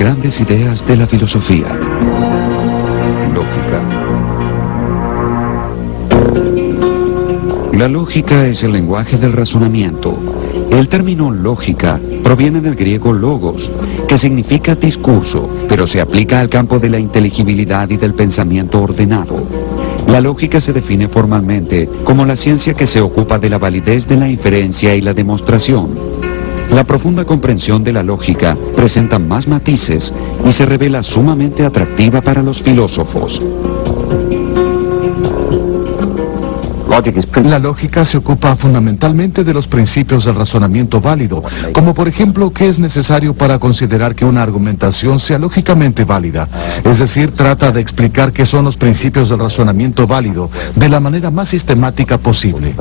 Grandes ideas de la filosofía. Lógica. La lógica es el lenguaje del razonamiento. El término lógica proviene del griego logos, que significa discurso, pero se aplica al campo de la inteligibilidad y del pensamiento ordenado. La lógica se define formalmente como la ciencia que se ocupa de la validez de la inferencia y la demostración. La profunda comprensión de la lógica presenta más matices y se revela sumamente atractiva para los filósofos. La lógica se ocupa fundamentalmente de los principios del razonamiento válido, como por ejemplo, qué es necesario para considerar que una argumentación sea lógicamente válida. Es decir, trata de explicar qué son los principios del razonamiento válido de la manera más sistemática posible.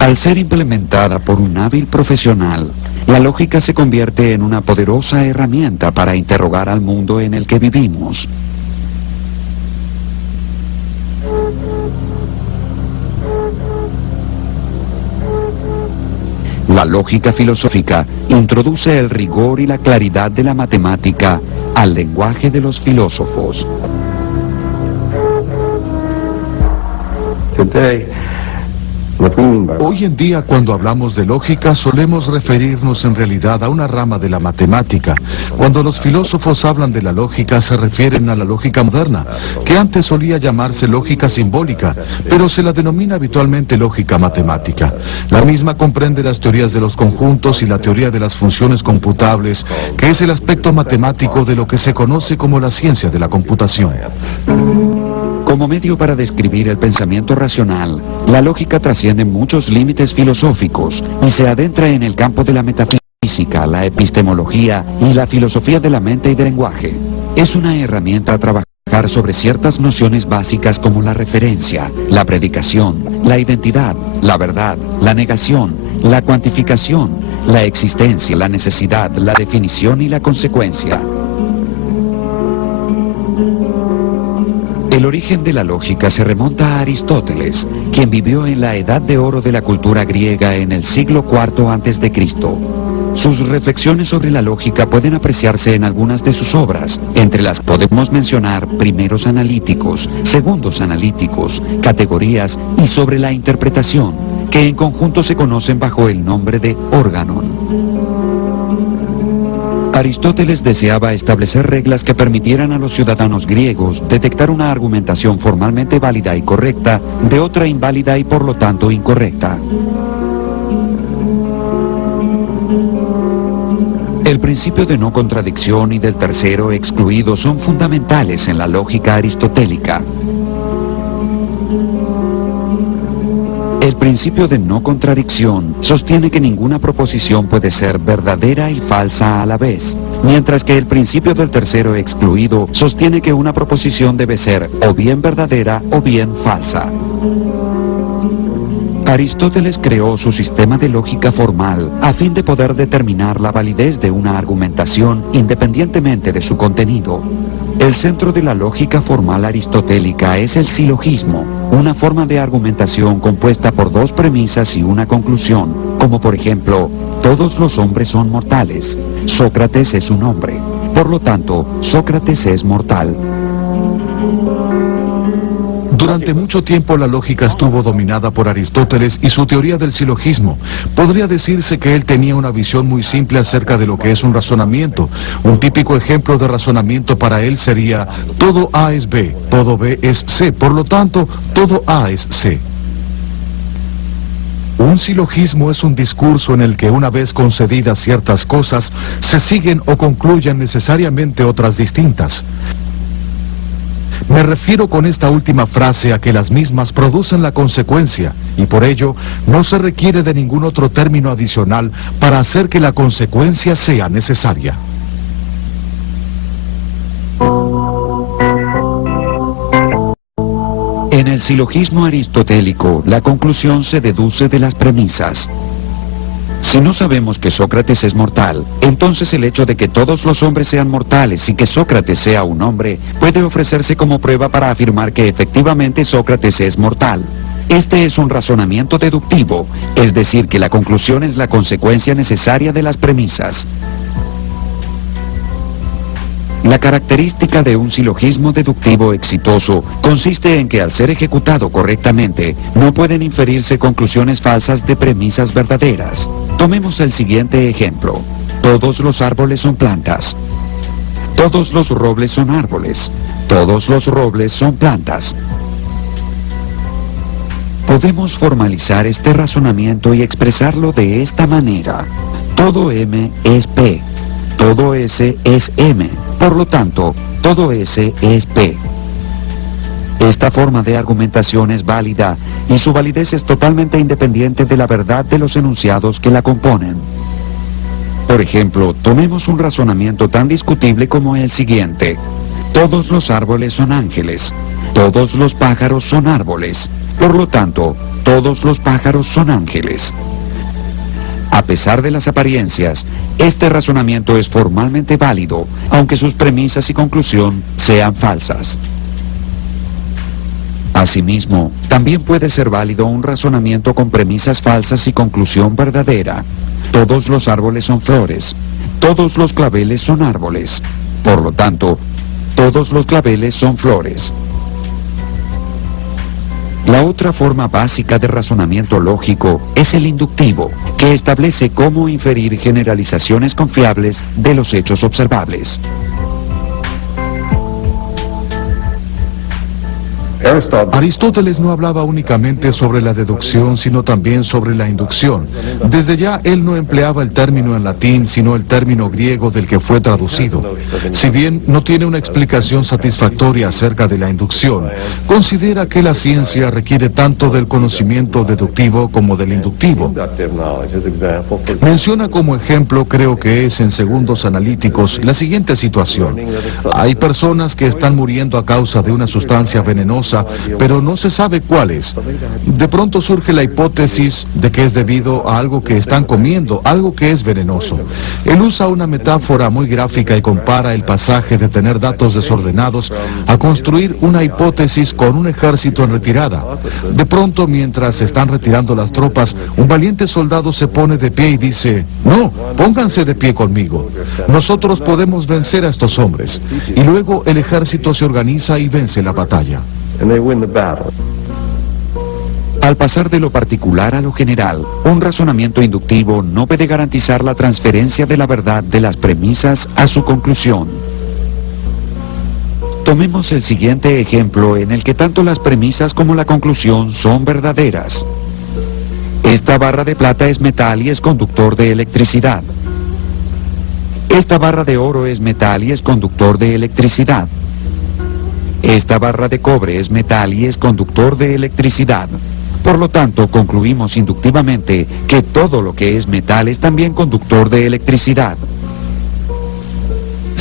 Al ser implementada por un hábil profesional, la lógica se convierte en una poderosa herramienta para interrogar al mundo en el que vivimos. La lógica filosófica introduce el rigor y la claridad de la matemática al lenguaje de los filósofos. Hoy en día, cuando hablamos de lógica, solemos referirnos en realidad a una rama de la matemática. Cuando los filósofos hablan de la lógica, se refieren a la lógica moderna, que antes solía llamarse lógica simbólica, pero se la denomina habitualmente lógica matemática. La misma comprende las teorías de los conjuntos y la teoría de las funciones computables, que es el aspecto matemático de lo que se conoce como la ciencia de la computación. Como medio para describir el pensamiento racional, la lógica trasciende muchos límites filosóficos y se adentra en el campo de la metafísica, la epistemología y la filosofía de la mente y del lenguaje. Es una herramienta a trabajar sobre ciertas nociones básicas como la referencia, la predicación, la identidad, la verdad, la negación, la cuantificación, la existencia, la necesidad, la definición y la consecuencia. El origen de la lógica se remonta a Aristóteles, quien vivió en la edad de oro de la cultura griega en el siglo IV a.C. Sus reflexiones sobre la lógica pueden apreciarse en algunas de sus obras. Entre las podemos mencionar primeros analíticos, segundos analíticos, categorías y sobre la interpretación, que en conjunto se conocen bajo el nombre de órganon. Aristóteles deseaba establecer reglas que permitieran a los ciudadanos griegos detectar una argumentación formalmente válida y correcta de otra inválida y por lo tanto incorrecta. El principio de no contradicción y del tercero excluido son fundamentales en la lógica aristotélica. El principio de no contradicción sostiene que ninguna proposición puede ser verdadera y falsa a la vez, mientras que el principio del tercero excluido sostiene que una proposición debe ser o bien verdadera o bien falsa. Aristóteles creó su sistema de lógica formal a fin de poder determinar la validez de una argumentación independientemente de su contenido. El centro de la lógica formal aristotélica es el silogismo, una forma de argumentación compuesta por dos premisas y una conclusión, como por ejemplo, todos los hombres son mortales, Sócrates es un hombre, por lo tanto, Sócrates es mortal. Durante mucho tiempo la lógica estuvo dominada por Aristóteles y su teoría del silogismo. Podría decirse que él tenía una visión muy simple acerca de lo que es un razonamiento. Un típico ejemplo de razonamiento para él sería: todo A es B, todo B es C, por lo tanto, todo A es C. Un silogismo es un discurso en el que una vez concedidas ciertas cosas, se siguen o concluyen necesariamente otras distintas. Me refiero con esta última frase a que las mismas producen la consecuencia, y por ello no se requiere de ningún otro término adicional para hacer que la consecuencia sea necesaria. En el silogismo aristotélico, la conclusión se deduce de las premisas. Si no sabemos que Sócrates es mortal, entonces el hecho de que todos los hombres sean mortales y que Sócrates sea un hombre puede ofrecerse como prueba para afirmar que efectivamente Sócrates es mortal. Este es un razonamiento deductivo, es decir, que la conclusión es la consecuencia necesaria de las premisas. La característica de un silogismo deductivo exitoso consiste en que al ser ejecutado correctamente, no pueden inferirse conclusiones falsas de premisas verdaderas. Tomemos el siguiente ejemplo. Todos los árboles son plantas. Todos los robles son árboles. Todos los robles son plantas. Podemos formalizar este razonamiento y expresarlo de esta manera. Todo M es P. Todo S es M. Por lo tanto, todo S es P. Esta forma de argumentación es válida y su validez es totalmente independiente de la verdad de los enunciados que la componen. Por ejemplo, tomemos un razonamiento tan discutible como el siguiente. Todos los árboles son ángeles. Todos los pájaros son árboles. Por lo tanto, todos los pájaros son ángeles. A pesar de las apariencias, este razonamiento es formalmente válido, aunque sus premisas y conclusión sean falsas. Asimismo, también puede ser válido un razonamiento con premisas falsas y conclusión verdadera. Todos los árboles son flores. Todos los claveles son árboles. Por lo tanto, todos los claveles son flores. La otra forma básica de razonamiento lógico es el inductivo, que establece cómo inferir generalizaciones confiables de los hechos observables. Aristóteles no hablaba únicamente sobre la deducción, sino también sobre la inducción. Desde ya él no empleaba el término en latín, sino el término griego del que fue traducido. Si bien no tiene una explicación satisfactoria acerca de la inducción, considera que la ciencia requiere tanto del conocimiento deductivo como del inductivo. Menciona como ejemplo, creo que es en Segundos Analíticos, la siguiente situación. Hay personas que están muriendo a causa de una sustancia venenosa, pero no se sabe cuál es. De pronto surge la hipótesis de que es debido a algo que están comiendo, algo que es venenoso. Él usa una metáfora muy gráfica y compara el pasaje de tener datos desordenados a construir una hipótesis con un ejército en retirada. De pronto, mientras se están retirando las tropas, un valiente soldado se pone de pie y dice: no, pónganse de pie conmigo. Nosotros podemos vencer a estos hombres. Y luego el ejército se organiza y vence la batalla. Al pasar de lo particular a lo general, un razonamiento inductivo no puede garantizar la transferencia de la verdad de las premisas a su conclusión. Tomemos el siguiente ejemplo en el que tanto las premisas como la conclusión son verdaderas. Esta barra de plata es metal y es conductor de electricidad. Esta barra de oro es metal y es conductor de electricidad. Esta barra de cobre es metal y es conductor de electricidad. Por lo tanto, concluimos inductivamente que todo lo que es metal es también conductor de electricidad.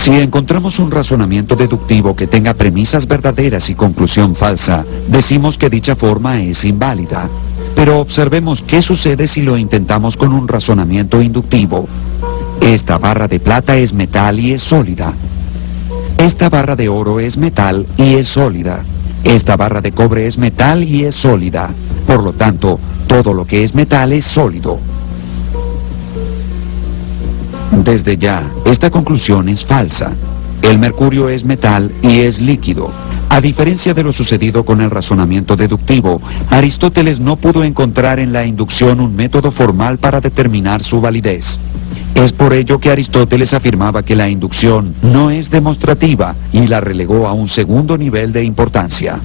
Si encontramos un razonamiento deductivo que tenga premisas verdaderas y conclusión falsa, decimos que dicha forma es inválida. Pero observemos qué sucede si lo intentamos con un razonamiento inductivo. Esta barra de plata es metal y es sólida. Esta barra de oro es metal y es sólida. Esta barra de cobre es metal y es sólida. Por lo tanto, todo lo que es metal es sólido. Desde ya, esta conclusión es falsa. El mercurio es metal y es líquido. A diferencia de lo sucedido con el razonamiento deductivo, Aristóteles no pudo encontrar en la inducción un método formal para determinar su validez. Es por ello que Aristóteles afirmaba que la inducción no es demostrativa y la relegó a un segundo nivel de importancia.